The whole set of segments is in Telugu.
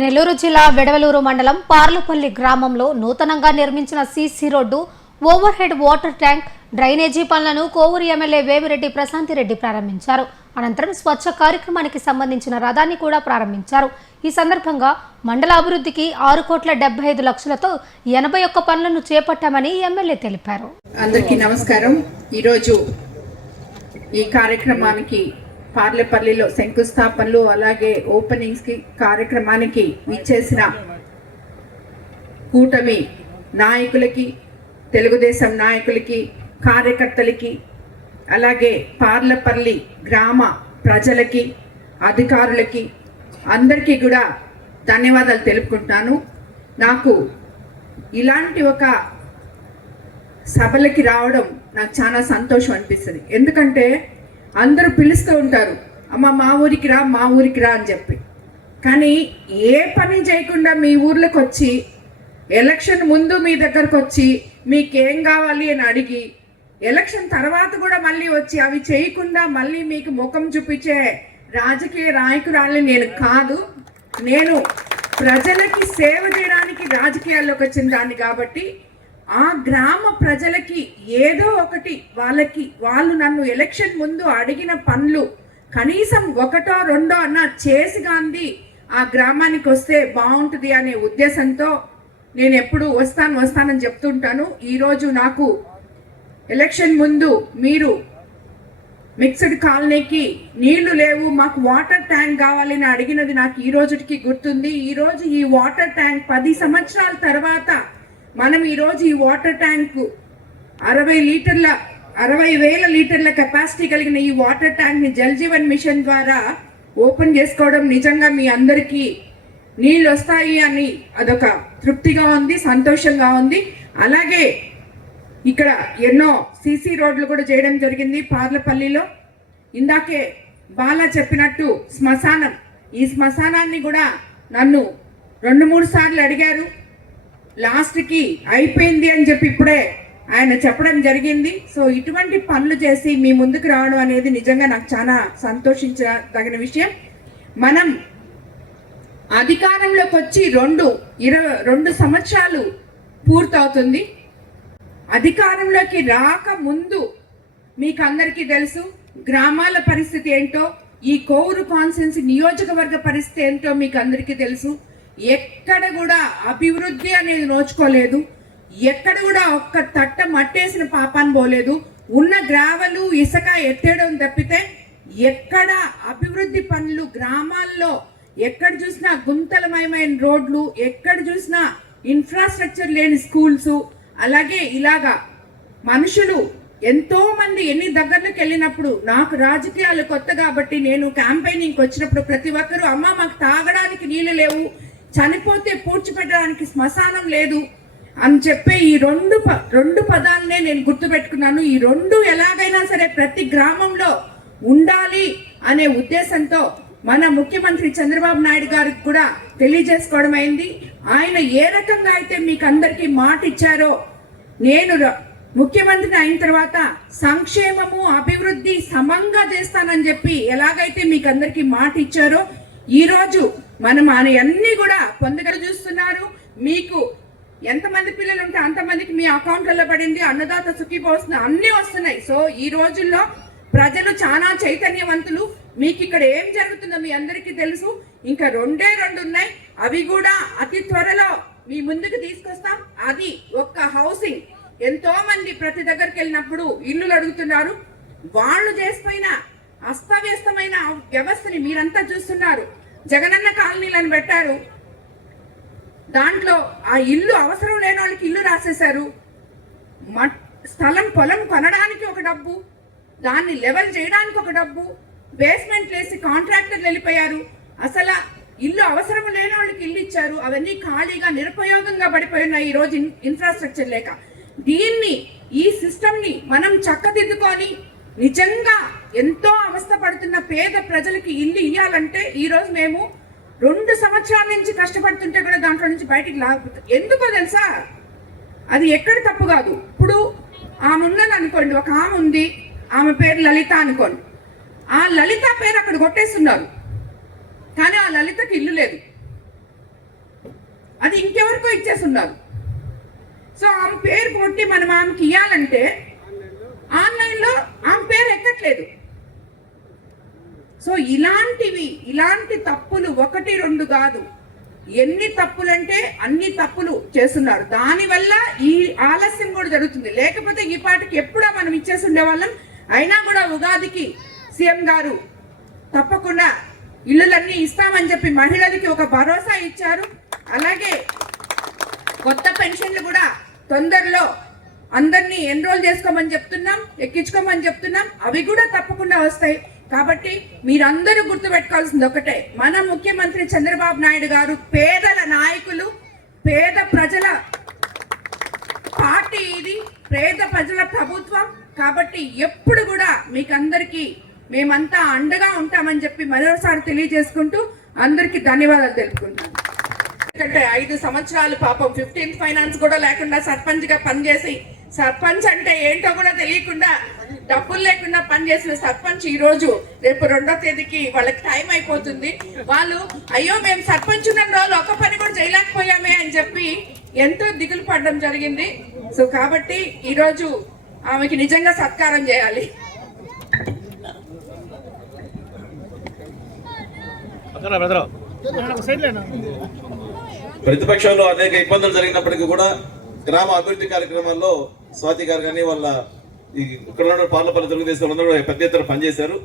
నెల్లూరు జిల్లా వెడవలూరు మండలం పార్లపల్లి గ్రామంలో నూతనంగా నిర్మించిన CC road, over head water tank, drainage పనులను కోవూరు ఎమ్మెల్యే వేమిరెడ్డి ప్రశాంతిరెడ్డి ప్రారంభించారు. అనంతరం స్వచ్ఛ కార్యక్రమానికి సంబంధించిన రథాన్ని కూడా ప్రారంభించారు. ఈ సందర్భంగా మండల అభివృద్ధికి 6,75,00,000తో 81 పనులను చేపట్టామని ఎమ్మెల్యే తెలిపారు. అందరికీ నమస్కారం. ఈరోజు ఈ కార్యక్రమానికి పార్లపల్లిలో శంకుస్థాపనలు అలాగే ఓపెనింగ్స్ కి కార్యక్రమానికి విచ్చేసిన కూటమి నాయకులకి, తెలుగుదేశం నాయకులకి, కార్యకర్తలకి, అలాగే పార్లపల్లి గ్రామ ప్రజలకి, అధికారులకి అందరికీ కూడా ధన్యవాదాలు తెలుపుకుంటున్నాను. నాకు ఇలాంటి ఒక సభలకి రావడం నాకు చాలా సంతోషం అనిపిస్తుంది. ఎందుకంటే అందరూ పిలుస్తూ ఉంటారు, అమ్మ మా ఊరికి రా, మా ఊరికి రా అని చెప్పి. కానీ ఏ పని చేయకుండా మీ ఊర్లోకి వచ్చి, ఎలక్షన్ ముందు మీ దగ్గరకు వచ్చి మీకేం కావాలి అని అడిగి, ఎలక్షన్ తర్వాత కూడా మళ్ళీ వచ్చి అవి చేయకుండా మళ్ళీ మీకు ముఖం చూపించే రాజకీయ నాయకురాలని నేను కాదు. నేను ప్రజలకి సేవ చేయడానికి రాజకీయాల్లోకి వచ్చిన దాన్ని కాబట్టి ఆ గ్రామ ప్రజలకి ఏదో ఒకటి వాళ్ళు నన్ను ఎలక్షన్ ముందు అడిగిన పనులు కనీసం 1, 2 అన్న చేసి గాంధీ ఆ గ్రామానికి వస్తే బాగుంటుంది అనే ఉద్దేశంతో నేను ఎప్పుడు వస్తానని చెప్తుంటాను. ఈరోజు నాకు ఎలక్షన్ ముందు మీరు మిక్స్డ్ కాలనీకి నీళ్లు లేవు, మాకు వాటర్ ట్యాంక్ కావాలని అడిగినది నాకు ఈ రోజుకి గుర్తుంది. ఈరోజు ఈ వాటర్ ట్యాంక్ 10 సంవత్సరాల తర్వాత మనం ఈరోజు ఈ వాటర్ ట్యాంక్ 60,000 లీటర్ల కెపాసిటీ కలిగిన ఈ వాటర్ ట్యాంక్ని జల్ జీవన్ మిషన్ ద్వారా ఓపెన్ చేసుకోవడం నిజంగా మీ అందరికీ నీళ్ళు వస్తాయి అని అదొక తృప్తిగా ఉంది, సంతోషంగా ఉంది. అలాగే ఇక్కడ ఎన్నో సీసీ రోడ్లు కూడా చేయడం జరిగింది పార్లపల్లిలో. ఇందాకే బాలా చెప్పినట్టు శ్మశానం, ఈ శ్మశానాన్ని కూడా నన్ను 2-3 సార్లు అడిగారు. లాస్ట్కి అయిపోయింది అని చెప్పి ఇప్పుడే ఆయన చెప్పడం జరిగింది. సో ఇటువంటి పనులు చేసి మీ ముందుకు రావడం అనేది నిజంగా నాకు చాలా సంతోషించదగిన విషయం. మనం అధికారంలోకి వచ్చి 22 సంవత్సరాలు పూర్తవుతుంది. అధికారంలోకి రాకముందు మీకు అందరికీ తెలుసు గ్రామాల పరిస్థితి ఏంటో, ఈ కోవూరు కాన్స్టిట్యున్సీ నియోజకవర్గ పరిస్థితి ఏంటో మీకు అందరికీ తెలుసు. ఎక్కడ కూడా అభివృద్ధి అనేది నోచుకోలేదు, ఎక్కడ కూడా ఒక్క తట్ట మట్టేసిన పాపాన్ని పోలేదు. ఉన్న గ్రావెలు ఇసుక ఎత్తేయడం తప్పితే ఎక్కడ అభివృద్ధి పనులు గ్రామాల్లో ఎక్కడ చూసినా గుంతలమయమైన రోడ్లు, ఎక్కడ చూసినా ఇన్ఫ్రాస్ట్రక్చర్ లేని స్కూల్స్, అలాగే ఇలాగా మనుషులు ఎంతో మంది ఎన్ని దగ్గరలోకి వెళ్ళినప్పుడు, నాకు రాజకీయాలు కొత్త కాబట్టి నేను క్యాంపెయినింగ్కి వచ్చినప్పుడు ప్రతి ఒక్కరూ అమ్మ మాకు తాగడానికి నీళ్లు లేవు, చనిపోతే పూడ్చిపెట్టడానికి శ్మశానం లేదు అని చెప్పే ఈ రెండు పదాలనే నేను గుర్తుపెట్టుకున్నాను. ఈ రెండు ఎలాగైనా సరే ప్రతి గ్రామంలో ఉండాలి అనే ఉద్దేశంతో మన ముఖ్యమంత్రి చంద్రబాబు నాయుడు గారికి కూడా తెలియజేసుకోవడం అయింది. ఆయన ఏ రకంగా అయితే మీకు అందరికీ మాట ఇచ్చారో, నేను ముఖ్యమంత్రిని అయిన తర్వాత సంక్షేమము అభివృద్ధి సమంగా చేస్తానని చెప్పి ఎలాగైతే మీకు అందరికీ మాట ఇచ్చారో, ఈరోజు మనం అన్ని కూడా పొందగల చూస్తున్నారు. మీకు ఎంతమంది పిల్లలు ఉంటే అంతమందికి మీ అకౌంట్లలో పడింది, అన్నదాత సుఖీభవ అన్నీ వస్తున్నాయి. సో ఈ రోజుల్లో ప్రజలు చాలా చైతన్యవంతులు. మీకు ఇక్కడ ఏం జరుగుతుందో మీ అందరికీ తెలుసు. ఇంకా 2 ఉన్నాయి, అవి కూడా అతి త్వరలో మీ ముందుకు తీసుకొస్తాం. అది ఒక్క హౌసింగ్. ఎంతో మంది ప్రతి దగ్గరికి వెళ్ళినప్పుడు ఇల్లులు అడుగుతున్నారు. వాళ్ళు చేసిపోయిన అస్తవ్యస్తమైన వ్యవస్థని మీరంతా చూస్తున్నారు. జగనన్న కాలనీలను పెట్టారు, దాంట్లో ఆ ఇల్లు అవసరం లేని వాళ్ళకి ఇల్లు రాసేశారు. పొలం కొనడానికి ఒక డబ్బు, దాన్ని లెవెల్ చేయడానికి ఒక డబ్బు, బేస్మెంట్ వేసి కాంట్రాక్టర్లు వెళ్ళిపోయారు. అసలు ఇల్లు అవసరం లేని వాళ్ళకి ఇల్లు ఇచ్చారు. అవన్నీ ఖాళీగా నిరుపయోగంగా పడిపోయినాయి ఈరోజు ఇన్ఫ్రాస్ట్రక్చర్ లేక. ఈ సిస్టమ్ని మనం చక్కదిద్దుకొని నిజంగా ఎంతో అవస్థ పడుతున్న పేద ప్రజలకి ఇల్లు ఇవ్వాలంటే ఈరోజు మేము 2 సంవత్సరాల నుంచి కష్టపడుతుంటే కూడా దాంట్లో నుంచి బయటికి లాగుతుంది. ఎందుకో తెలుసా, అది ఎక్కడ తప్పు కాదు. ఇప్పుడు ఆమె ఉన్నది అనుకోండి, ఒక ఆమె ఉంది, ఆమె పేరు లలిత అనుకోండి. ఆ లలిత పేరు అక్కడ కొట్టేస్తున్నారు, కానీ ఆ లలితకి ఇల్లు లేదు. అది ఇంకెవరికో ఇచ్చేస్తున్నారు. సో ఆమె పేరు కొట్టి మనం ఆమెకి ఇవ్వాలంటే ఆన్లైన్లో ఆమె పేరు ఎక్కట్లేదు. సో ఇలాంటి తప్పులు 1, 2 కాదు, ఎన్ని తప్పులంటే అన్ని తప్పులు చేస్తున్నారు. దానివల్ల ఈ ఆలస్యం కూడా జరుగుతుంది. లేకపోతే ఈ పాటికి ఎప్పుడో మనం ఇచ్చేసి ఉండేవాళ్ళం. అయినా కూడా ఉగాదికి సీఎం గారు తప్పకుండా ఇల్లులన్నీ ఇస్తామని చెప్పి మహిళలకి ఒక భరోసా ఇచ్చారు. అలాగే కొత్త పెన్షన్లు కూడా తొందరలో అందరినీ ఎన్రోల్ చేసుకోమని చెప్తున్నాం, ఎక్కించుకోమని చెప్తున్నాం. అవి కూడా తప్పకుండా వస్తాయి. కాబట్టి మీరందరూ గుర్తుపెట్టుకోవాల్సింది ఒకటే, మన ముఖ్యమంత్రి చంద్రబాబు నాయుడు గారు పేదల నాయకులు, పేద ప్రజల పార్టీ ఇది, పేద ప్రజల ప్రభుత్వం. కాబట్టి ఎప్పుడు కూడా మీకందరికీ మేమంతా అండగా ఉంటామని చెప్పి మరోసారి తెలియజేసుకుంటూ అందరికీ ధన్యవాదాలు తెలుపుకుంటాను. ఎందుకంటే 5 సంవత్సరాలు పాపం 15th ఫైనాన్స్ కూడా లేకుండా సర్పంచ్ గా పనిచేసి, సర్పంచ్ అంటే ఏంటో కూడా తెలియకుండా డబ్బులు లేకుండా పనిచేసిన సర్పంచ్ ఈ రోజు రేపు 2వ తేదీకి వాళ్ళకి టైం అయిపోతుంది. వాళ్ళు అయ్యో మేము సర్పంచ్ ఉన్న రోజులు ఒక పని కూడా చేయలేకపోయామే అని చెప్పి ఎంతో దిగులు పడడం జరిగింది. సో కాబట్టి ఈరోజు ఆమెకి నిజంగా సత్కారం చేయాలి. ప్రతిపక్షంలో అనేక ఇబ్బందులు జరిగినప్పటికీ కూడా గ్రామ అభివృద్ధి కార్యక్రమాల్లో స్వాతి గారు కానీ వాళ్ళ ఇక్కడ ఉన్న పార్లపల్లి తెలుగుదేశం అందరూ పెద్ద ఎత్తున పనిచేశారు.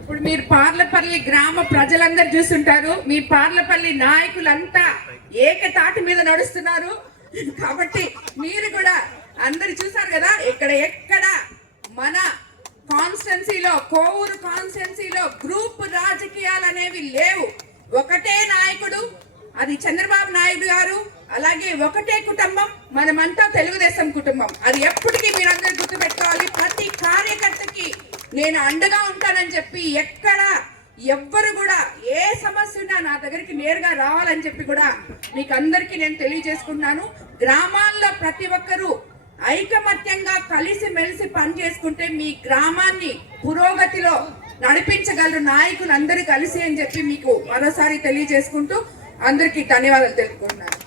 ఇప్పుడు మీరు పార్లపల్లి గ్రామ ప్రజలందరూ చూస్తుంటారు. మీ పార్లపల్లి నాయకులంతా ఏకతాటి మీద నడుస్తున్నారు. కాబట్టి మీరు కూడా అందరు చూసారు కదా, ఎక్కడ మన కాన్స్టిట్యున్సీలో, కోవూరు కాన్స్టిట్యున్సీలో గ్రూప్ రాజకీయాలు అనేవి లేవు. ఒకటే నాయకుడు, అది చంద్రబాబు నాయుడు గారు. అలాగే ఒకటే కుటుంబం, మనమంతా తెలుగుదేశం కుటుంబం. అది ఎప్పటికీ మీరందరూ గుర్తుపెట్టుకోవాలి. ప్రతి కార్యకర్తకి నేను అండగా ఉంటానని చెప్పి ఎక్కడ ఎవ్వరు కూడా ఏ సమస్య ఉన్నా నా దగ్గరికి నేరుగా రావాలని చెప్పి కూడా మీకు అందరికీ నేను తెలియజేసుకుంటున్నాను. గ్రామాల్లో ప్రతి ఒక్కరూ ఐకమత్యంగా కలిసి మెలిసి పనిచేసుకుంటే మీ గ్రామాన్ని పురోగతిలో నడిపించగలరు నాయకులు అందరూ కలిసి అని చెప్పి మీకు మరోసారి తెలియజేసుకుంటూ అందరికీ ధన్యవాదాలు తెలుపుకుంటున్నాను.